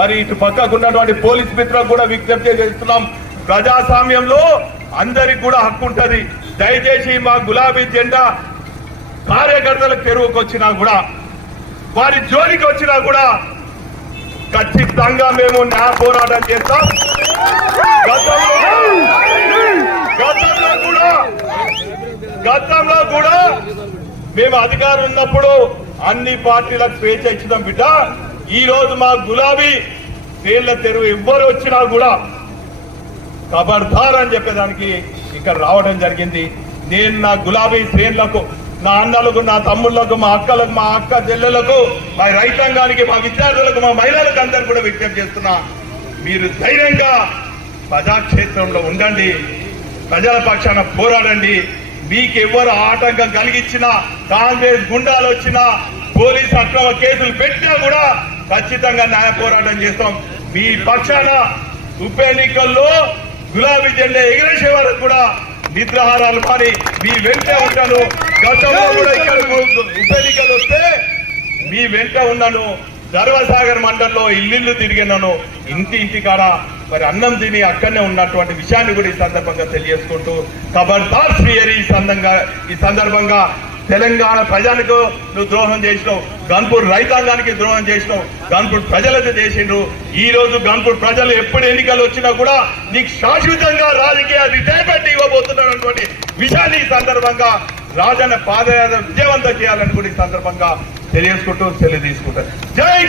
మరి ఇటు పక్కకు ఉన్నటువంటి పోలీస్ మిత్రులకు కూడా విజ్ఞప్తి చేస్తున్నాం, ప్రజాస్వామ్యంలో అందరికి కూడా హక్కు ఉంటది. దయచేసి మా గులాబీ జెండా కార్యకర్తలకు తెరువుకు వచ్చినా కూడా, వారి జోలికి వచ్చినా కూడా ఖచ్చితంగా మేము న్యాయ పోరాటం చేస్తాం. గతంలో కూడా మేము అధికారం ఉన్నప్పుడు అన్ని పార్టీలకు స్వేచ్ఛ ఇచ్చినాం బిడ్డ. ఈ రోజు మా గులాబీ శ్రేణుల తెరువు ఎవ్వరు వచ్చినా కూడా ఖబర్దార్ అని చెప్పేదానికి ఇక్కడ రావడం జరిగింది. నేను నా గులాబీ శ్రేణులకు, నా అన్నలకు, నా తమ్ముళ్లకు, మా అక్కలకు, మా అక్క చెల్లెలకు, మా రైతాంగానికి, మా విద్యార్థులకు, మా మహిళలకు అందరూ కూడా విజ్ఞప్తి చేస్తున్నా, మీరు ధైర్యంగా ప్రజాక్షేత్రంలో ఉండండి, ప్రజల పక్షాన పోరాడండి. మీకు ఎవరు ఆటంకం కలిగించినా, కాంగ్రెస్ గుండాలు వచ్చినా, పోలీసు అక్రమ కేసులు పెట్టినా కూడా ఖచ్చితంగా న్యాయ పోరాటం చేస్తాం. మీ పక్షాన ఉప ఎన్నికల్లో గులాబీ జెండా ఎగిరేసే వరకు కూడా నిద్రాహారాలు మాని మీ వెంటే ఉంటాను. గతంలో కూడా ఇక్కడ ఉప ఎన్నికలు వస్తే మీ వెంట ఉన్నాను. ధర్మసాగర్ మండలంలో ఇల్లు తిరిగినాను, ఇంటి కాడ మరి అన్నం తిని అక్కడనే ఉన్నటువంటి విషయాన్ని కూడా ఈ సందర్భంగా తెలియజేసుకుంటూ, ఖబర్దార్ శ్రీహరి ఈ సందర్భంగా తెలంగాణ ప్రజలకు నువ్వు ద్రోహం చేసినావు, గన్పూర్ రైతాంగానికి ద్రోహం చేసినావు, గన్పూర్ ప్రజలకు చేసిండ్రు. ఈ రోజు గన్పూర్ ప్రజలు ఎప్పుడు ఎన్నికలు వచ్చినా కూడా నీకు శాశ్వతంగా రాజకీయ రిటైర్మెంట్ ఇవ్వబోతున్నటువంటి విషయాన్ని ఈ సందర్భంగా రాజన్న పాదయాత్ర విజయవంతం చేయాలని కూడా ఈ సందర్భంగా తెలియజేసుకుంటూ సెలవు తీసుకుంటారు. జై